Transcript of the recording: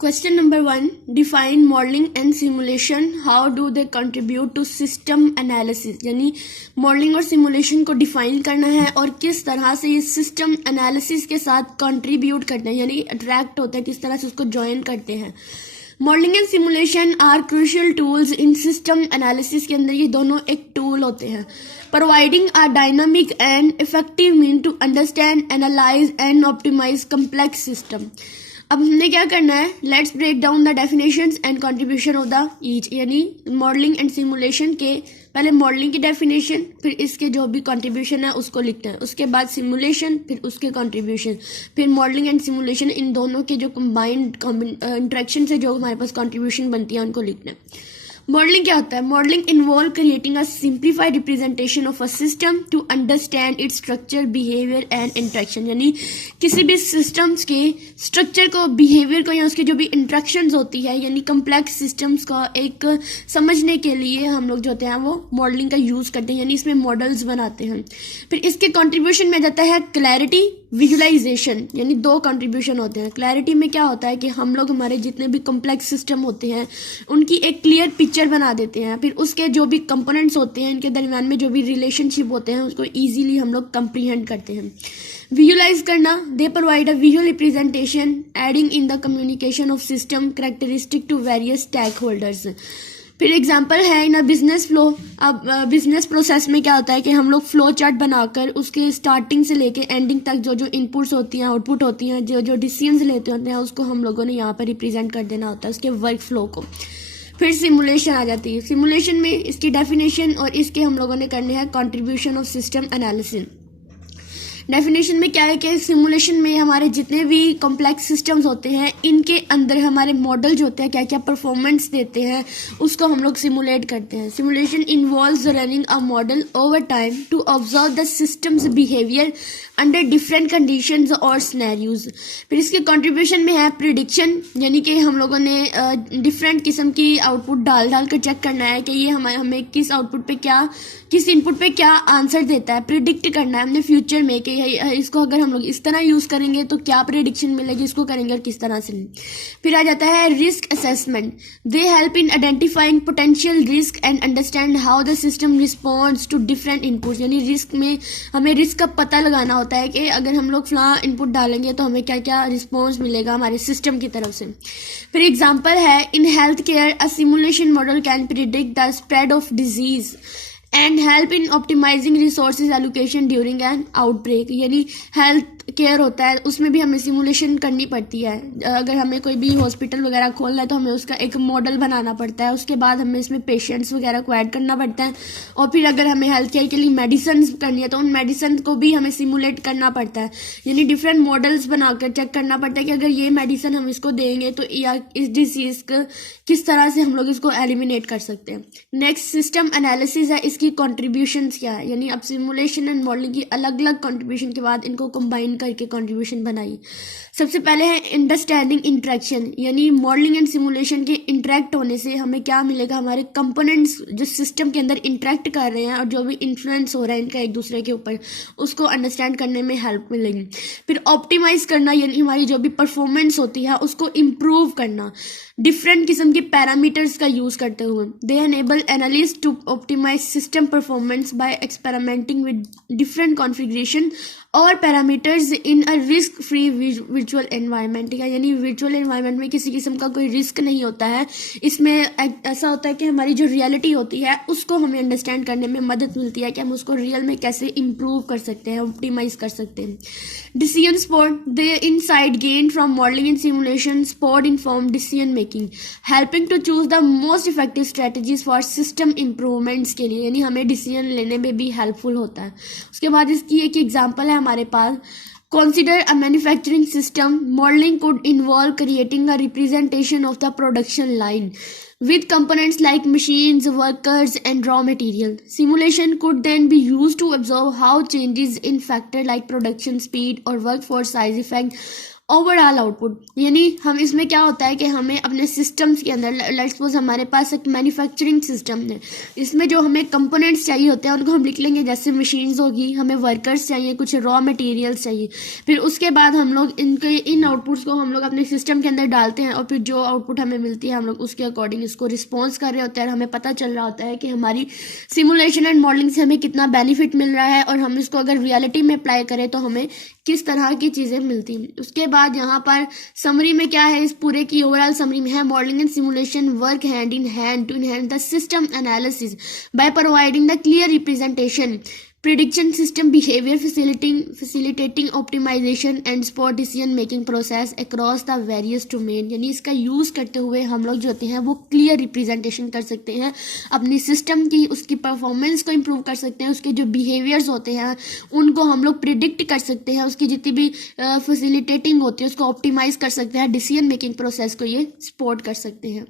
Question number 1. Define modeling and simulation. How do they contribute to system analysis? यानी modelling और simulation को define करना है और किस तरह से ये सिस्टम एनालिसिस के साथ कंट्रीब्यूट करते हैं, यानी अट्रैक्ट होता है, किस तरह से उसको ज्वाइन करते हैं. Modelling and simulation are crucial tools in system analysis के अंदर ये दोनों एक टूल होते हैं. Providing a dynamic and effective mean to understand, analyse and optimise complex system. अब हमने क्या करना है, let's break down the definitions and contribution of the each. यानी मॉडलिंग एंड सिमुलेशन के पहले मॉडलिंग की डेफिनेशन, फिर इसके जो भी कंट्रीब्यूशन है उसको लिखते हैं, उसके बाद सिमुलेशन, फिर उसके कंट्रीब्यूशन, फिर मॉडलिंग एंड सिमुलेशन, इन दोनों के जो कंबाइंड इंटरेक्शन से जो हमारे पास कंट्रीब्यूशन बनती है उनको लिखना है. मॉडलिंग क्या होता है? Modelling involve creating a simplified representation of a system to understand its structure, behaviour and interaction. यानी किसी भी सिस्टम्स के स्ट्रक्चर को, बिहेवियर को या उसके जो भी इंटरेक्शंस होती है, यानी कम्प्लेक्स सिस्टम्स का एक समझने के लिए हम लोग जो होते हैं वो मॉडलिंग का यूज करते हैं, यानी इसमें मॉडल्स बनाते हैं. फिर इसके कंट्रीब्यूशन में जाता है क्लैरिटी, विजुअलाइजेशन. यानी दो कंट्रीब्यूशन होते हैं. क्लैरिटी में क्या होता है कि हम लोग हमारे जितने भी कम्प्लेक्स सिस्टम होते हैं उनकी एक क्लियर पिक्चर बना देते हैं. फिर उसके जो भी कंपोनेंट्स होते हैं, इनके दरमियान में जो भी रिलेशनशिप होते हैं उसको इजीली हम लोग कंप्रीहेंड करते हैं. विजुअलाइज करना, they provide a visual representation aiding in the communication of system characteristic to various stakeholders. फिर एग्जाम्पल है इन अ बिजनेस फ्लो. अब बिजनेस प्रोसेस में क्या होता है कि हम लोग फ्लो चार्ट बनाकर उसके स्टार्टिंग से लेके एंडिंग तक जो जो इनपुट्स होती हैं, आउटपुट होती हैं, जो जो डिसीजंस लेते होते हैं, उसको हम लोगों ने यहाँ पर रिप्रेजेंट कर देना होता है, उसके वर्क फ्लो को. फिर सिमुलेशन आ जाती है. सिमुलेशन में इसकी डेफिनेशन और इसके हम लोगों ने करने हैं contribution of system analysis. Definition में क्या है कि सिमुलेशन में हमारे जितने भी कॉम्प्लेक्स सिस्टम्स होते हैं इनके अंदर हमारे मॉडल जो होते हैं क्या क्या परफॉर्मेंस देते हैं उसको हम लोग सिमुलेट करते हैं. Simulation involves running a model over time to observe the system's behaviour under different conditions और सिनेरियोज. फिर इसके कंट्रीब्यूशन में है प्रिडिक्शन, यानी कि हम लोगों ने डिफरेंट किस्म की आउटपुट डाल कर चेक करना है कि ये हमें किस आउटपुट पे क्या, किस इनपुट पे क्या आंसर देता है. प्रिडिक्ट करना है हमने फ्यूचर में कि इसको अगर हम लोग इस तरह यूज करेंगे तो क्या प्रेडिक्शन मिलेगी, इसको करेंगे और किस तरह से नहीं. फिर आ जाता है risk assessment. They help in identifying potential risk and understand how the system responds to different inputs. यानी रिस्क में हमें रिस्क का पता लगाना होता है कि अगर हम लोग फलां इनपुट डालेंगे तो हमें क्या क्या रिस्पॉन्स मिलेगा हमारे सिस्टम की तरफ से. फिर एग्जाम्पल है in health care a simulation model can predict the spread of disease and help in optimising resources allocation during an outbreak. यानी हेल्थ केयर होता है उसमें भी हमें सिमुलेशन करनी पड़ती है. अगर हमें कोई भी हॉस्पिटल वगैरह खोलना है तो हमें उसका एक मॉडल बनाना पड़ता है, उसके बाद हमें इसमें पेशेंट्स वगैरह को ऐड करना पड़ता है, और फिर अगर हमें हेल्थ केयर के लिए मेडिसिन करनी है तो उन मेडिसिन को भी हमें सिमुलेट करना पड़ता है. यानी डिफरेंट मॉडल्स बनाकर चेक करना पड़ता है कि अगर ये मेडिसिन हम इसको देंगे तो या इस डिसीज को किस तरह से हम लोग इसको एलिमिनेट कर सकते हैं. नेक्स्ट सिस्टम एनालिसिस है. इसकी कॉन्ट्रीब्यूशंस क्या है, यानी अब सिमुलेशन एंड मॉडलिंग की अलग अलग कॉन्ट्रीब्यूशन के बाद इनको कंबाइन करके कंट्रीब्यूशन बनाई. सबसे पहले है अंडरस्टैंडिंग इंटरेक्शन. यानी मॉडलिंग एंड सिमुलेशन के इंटरेक्ट होने से हमें क्या मिलेगा, हमारे कंपोनेंट्स जो सिस्टम के अंदर इंटरेक्ट कर रहे हैं और जो भी इन्फ्लुएंस हो रहा है इनका एक दूसरे के ऊपर, उसको अंडरस्टैंड करने में हेल्प मिलेगी. फिर ऑप्टिमाइज करना, यानी हमारी जो भी परफॉर्मेंस होती है उसको इम्प्रूव करना डिफरेंट किस्म के पैरामीटर्स का यूज करते हुए. They enable analyst to optimize system performance by experimenting with different configuration और parameters in a risk free virtual environment. यानी वर्चुअल एनवायरनमेंट में किसी किस्म का कोई रिस्क नहीं होता है. इसमें ऐसा होता है कि हमारी जो रियलिटी होती है उसको हमें अंडरस्टैंड करने में मदद मिलती है कि हम उसको रियल में कैसे इम्प्रूव कर सकते हैं, ऑप्टिमाइज कर सकते हैं. Decision support. They insight gain from modelling and simulation support inform decision making, helping to choose the most effective strategies for system improvements के लिए. यानी हमें डिसीजन लेने में भी हेल्पफुल होता है. उसके बाद इसकी एक एग्जाम्पल है हमारे पास. Consider a manufacturing system. Modeling could involve creating a representation of the production line with components like machines, workers, and raw material. Simulation could then be used to observe how changes in factors like production speed or workforce size affect overall output, यानी हम इसमें क्या होता है कि हमें अपने systems के अंदर, लेट्स सपोज हमारे पास एक मैन्युफैक्चरिंग सिस्टम है, इसमें जो हमें कंपोनेंट्स चाहिए होते हैं उनको हम लिख लेंगे, जैसे मशीन्स होगी, हमें वर्कर्स चाहिए, कुछ रॉ मटेरियल्स चाहिए, फिर उसके बाद हम लोग इन आउटपुट्स को हम लोग अपने सिस्टम के अंदर डालते हैं और फिर जो आउटपुट हमें मिलती है हम लोग उसके अकॉर्डिंग इसको रिस्पॉन्स कर रहे होते हैं और हमें पता चल रहा होता है कि हमारी सिमुलेशन एंड मॉडलिंग से हमें कितना बेनिफिट मिल रहा है और हम इसको अगर रियलिटी में अप्लाई करें तो हमें किस तरह की चीज़ें मिलती हैं। उसके बाद यहाँ पर समरी में क्या है, इस पूरे की ओवरऑल समरी में है, modelling and simulation work hand in hand to enhance the system analysis by providing the clear representation, prediction system behavior, facilitating optimization and spot decision making process across the various domain। यानी इसका use करते हुए हम लोग जो होते हैं वो क्लियर रिप्रेजेंटेशन कर सकते हैं अपनी सिस्टम की, उसकी परफॉर्मेंस को इम्प्रूव कर सकते हैं, उसके जो बिहेवियर्स होते हैं उनको हम लोग प्रिडिक्ट कर सकते हैं, उसकी जितनी भी फैसिलिटेटिंग होती है उसको ऑप्टिमाइज कर सकते हैं, डिसीजन मेकिंग प्रोसेस को ये सपोर्ट कर सकते हैं।